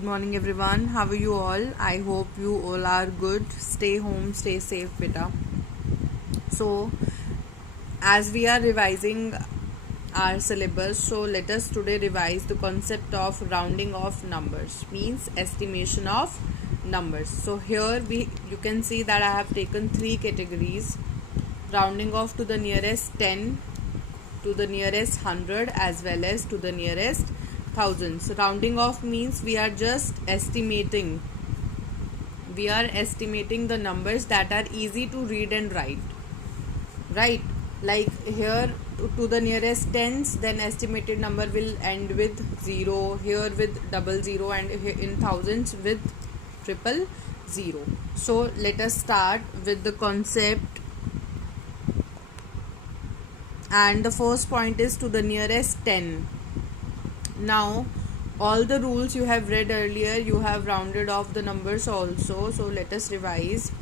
Good morning, everyone. How are you all? I hope you all are good. Stay home, stay safe, beta. So, as we are revising our syllabus, so let us today revise the concept of rounding off numbers, means estimation of numbers. So here you can see that I have taken three categories: rounding off to the nearest 10, to the nearest 100, as well as to the nearest thousands. Rounding off means we are just estimating. We are estimating the numbers that are easy to read and write. Right? Like here to the nearest tens, then estimated number will end with 0. Here with 00, and in thousands with 000. So let us start with the concept. And the first point is to the nearest 10. Now all the rules you have read earlier, you have rounded off the numbers also. So let us revise.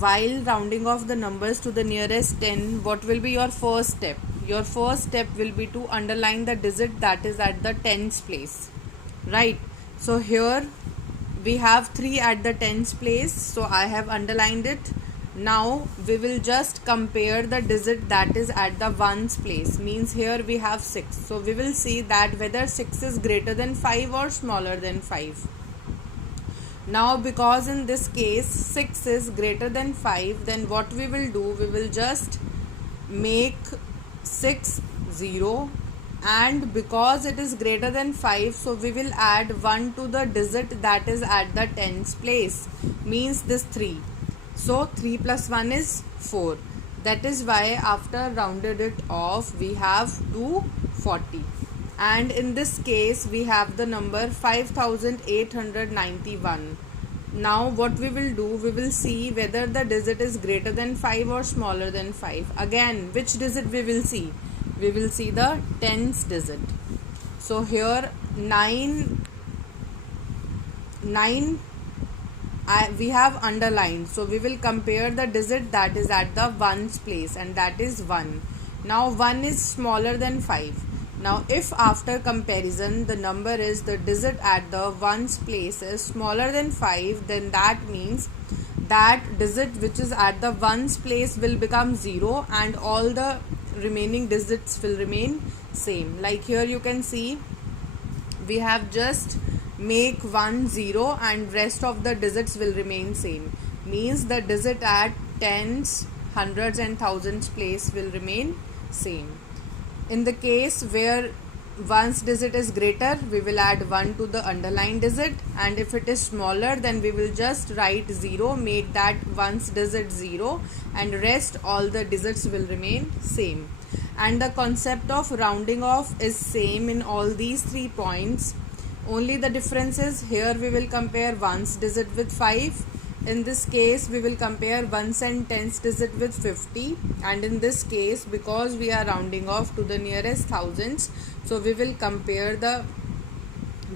While rounding off the numbers to the nearest 10, what will be your first step? Your first step will be to underline the digit that is at the tens place. Right? So here we have 3 at the tens place. So I have underlined it. Now we will just compare the digit that is at the ones place, means here we have 6. So we will see that whether 6 is greater than 5 or smaller than 5. Now because in this case 6 is greater than 5, then what we will do, we will just make 6 0, and because it is greater than 5, so we will add 1 to the digit that is at the tens place, means this 3. So 3 plus 1 is 4. That is why after rounded it off, we have 240. And in this case, we have the number 5891. Now what we will do, we will see whether the digit is greater than 5 or smaller than 5. Again, which digit we will see? We will see the tens digit. So here 9 we have underlined, so we will compare the digit that is at the ones place, and that is 1. Now 1 is smaller than 5. Now if after comparison the number is the digit at the ones place is smaller than 5, then that means that digit which is at the ones place will become 0, and all the remaining digits will remain same. Like here you can see we have just make 1 0, and rest of the digits will remain same, means the digit at tens, hundreds and thousands place will remain same. In the case where one's digit is greater, we will add 1 to the underlined digit, and if it is smaller, then we will just write 0, make that one's digit 0, and rest all the digits will remain same. And the concept of rounding off is same in all these 3 points. Only the difference is here we will compare ones digit with 5. In this case we will compare ones and tens digit with 50, and in this case because we are rounding off to the nearest thousands, so we will compare the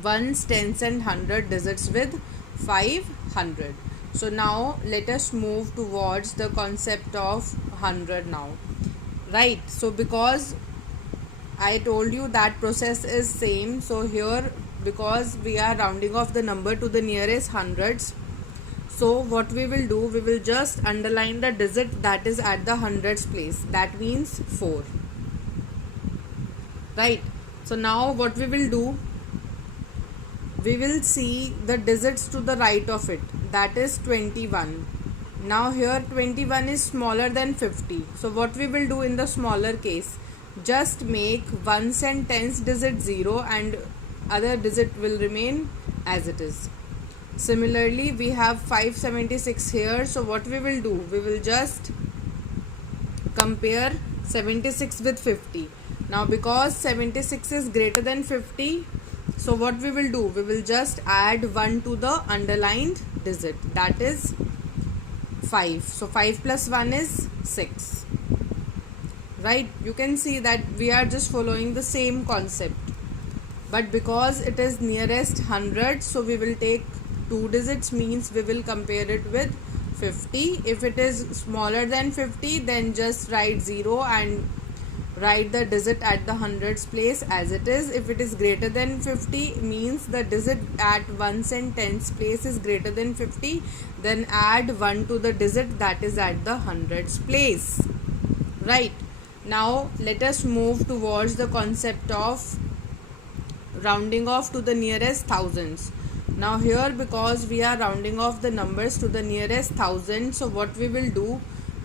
ones, tens and 100 digits with 500. So now let us move towards the concept of 100 now. Right, so because I told you that process is same, so here because we are rounding off the number to the nearest hundreds, so what we will do, we will just underline the digit that is at the hundreds place, that means 4. Right, so now what we will do, we will see the digits to the right of it, that is 21. Now here 21 is smaller than 50, so what we will do in the smaller case, just make ones and tens digit 0, and other digit will remain as it is. Similarly we have 576 here, so what we will do, we will just compare 76 with 50. Now because 76 is greater than 50, so what we will do, we will just add 1 to the underlined digit, that is 5. So 5 plus 1 is 6. Right, you can see that we are just following the same concept, but because it is nearest 100, so we will take 2 digits, means we will compare it with 50. If it is smaller than 50, then just write 0 and write the digit at the hundreds place as it is. If it is greater than 50, means the digit at ones and tens place is greater than 50, then add 1 to the digit that is at the hundreds place. Right. Now let us move towards the concept of rounding off to the nearest thousands. Now here, because we are rounding off the numbers to the nearest thousand, so what we will do,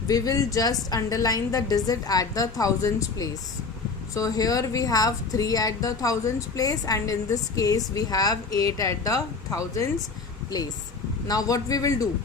we will just underline the digit at the thousands place. So here we have 3 at the thousands place, and in this case we have 8 at the thousands place. Now what we will do,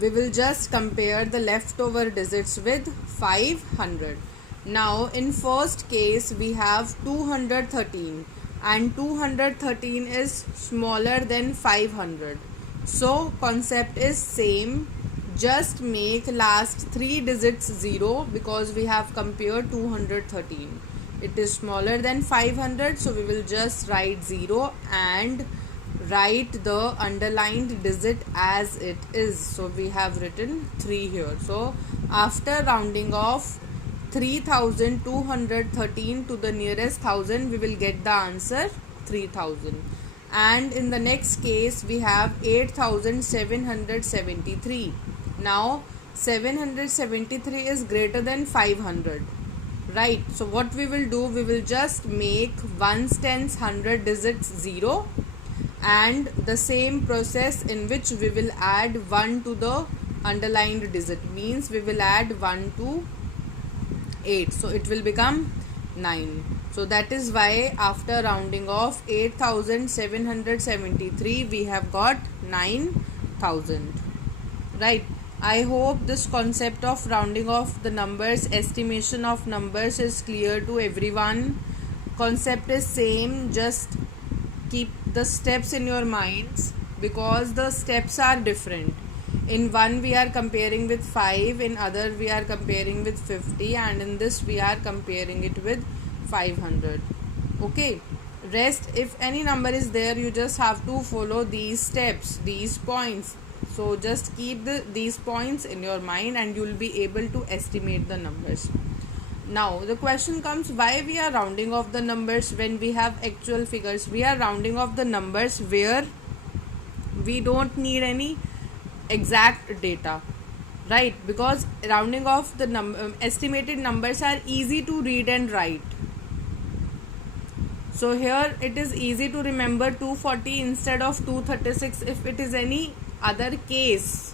we will just compare the leftover digits with 500. Now in first case we have 213, and 213 is smaller than 500. So concept is same, just make last 3 digits 0 because we have compared 213. It is smaller than 500, so we will just write 0 and write the underlined digit as it is. So we have written 3 here. So after rounding off 3213 to the nearest thousand, we will get the answer 3000. And in the next case we have 8773. Now 773 is greater than 500, right? So what we will do, we will just make ones, tens, 100 digits 0, and the same process in which we will add 1 to the underlined digit, means we will add 1 to 8, so it will become 9. So that is why after rounding off 8773, we have got 9000, right? I hope this concept of rounding off the numbers, estimation of numbers is clear to everyone. Concept is same, just keep the steps in your minds because the steps are different. In one we are comparing with 5, in other we are comparing with 50, and in this we are comparing it with 500. Okay, rest, if any number is there, you just have to follow these steps, these points. So just keep these points in your mind and you will be able to estimate the numbers. Now the question comes, why we are rounding off the numbers when we have actual figures? We are rounding off the numbers where we don't need any exact data, right? Because rounding off the estimated numbers are easy to read and write. So here it is easy to remember 240 instead of 236 if it is any other case.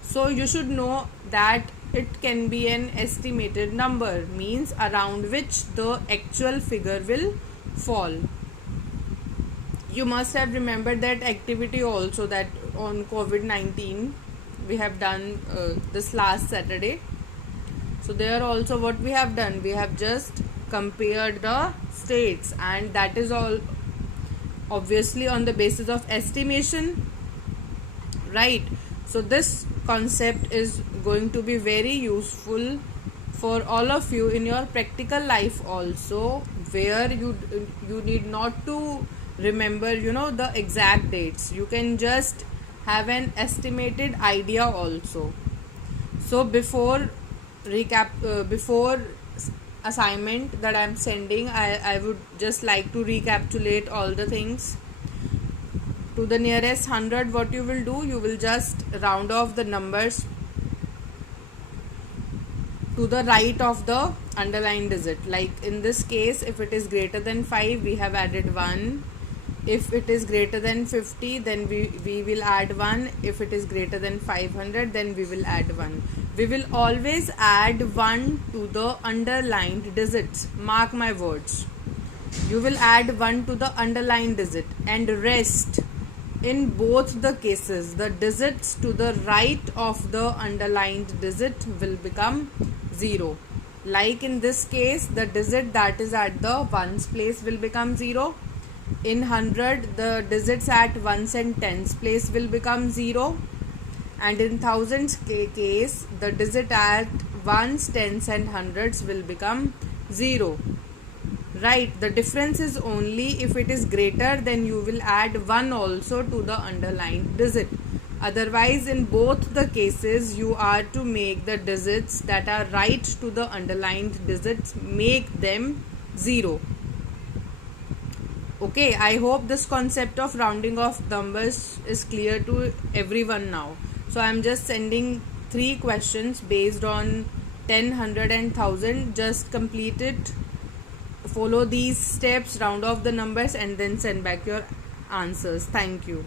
So you should know that it can be an estimated number, means around which the actual figure will fall. You must have remembered that activity also, that on COVID-19 we have done this last Saturday. So there also what we have done, we have just compared the states, and that is all obviously on the basis of estimation, right? So this concept is going to be very useful for all of you in your practical life also, where you need not to remember the exact dates. You can just have an estimated idea also. So before assignment that I am sending, I would just like to recapitulate all the things. To the nearest 100, what you will do, you will just round off the numbers to the right of the underlined digit. Like in this case, if it is greater than 5, we have added 1. If it is greater than 50, then we will add 1. If it is greater than 500, then we will add 1. We will always add 1 to the underlined digits. Mark my words. You will add 1 to the underlined digit, and rest, in both the cases, the digits to the right of the underlined digit will become 0. Like in this case, the digit that is at the ones place will become 0. In 100, the digits at ones and tens place will become 0. And in thousands case, the digit at ones, tens and hundreds will become 0. Right, the difference is only if it is greater, then you will add 1 also to the underlined digit. Otherwise, in both the cases, you are to make the digits that are right to the underlined digits, make them 0. Okay, I hope this concept of rounding off numbers is clear to everyone now. So I'm just sending 3 questions based on 10, 100 and 1000. Just complete it, follow these steps, round off the numbers and then send back your answers. Thank you.